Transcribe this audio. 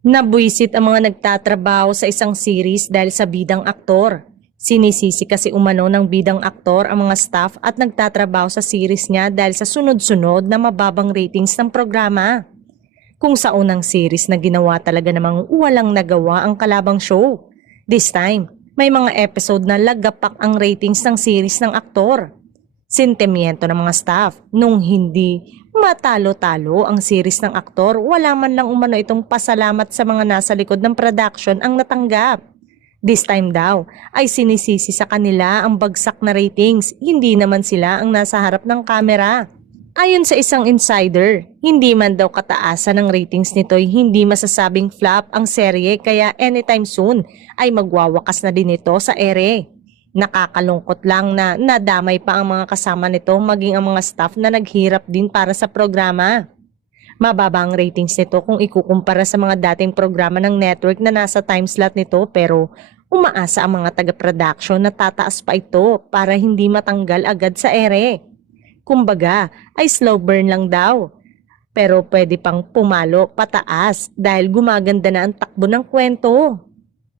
Nabuwisit ang mga nagtatrabaho sa isang series dahil sa bidang aktor. Sinisisi kasi umano ng bidang aktor ang mga staff at nagtatrabaho sa series niya dahil sa sunod-sunod na mababang ratings ng programa. Kung sa unang series na ginawa talaga namang walang nagawa ang kalabang show. This time, may mga episode na lagapak ang ratings ng series ng aktor. Sentimiento ng mga staff nung hindi matalo-talo ang series ng aktor, wala man lang umano itong pasalamat sa mga nasa likod ng production ang natanggap. This time daw ay sinisisi sa kanila ang bagsak na ratings, hindi naman sila ang nasa harap ng kamera. Ayon sa isang insider, hindi man daw kataasan ng ratings nito'y hindi masasabing flop ang serye kaya anytime soon ay magwawakas na din ito sa ere. Nakakalungkot lang na nadamay pa ang mga kasama nito maging ang mga staff na naghirap din para sa programa. Mababa ang ratings nito kung ikukumpara sa mga dating programa ng network na nasa time slot nito pero umaasa ang mga taga-production na tataas pa ito para hindi matanggal agad sa ere. Kumbaga ay slow burn lang daw pero pwede pang pumalo pataas dahil gumaganda na ang takbo ng kwento.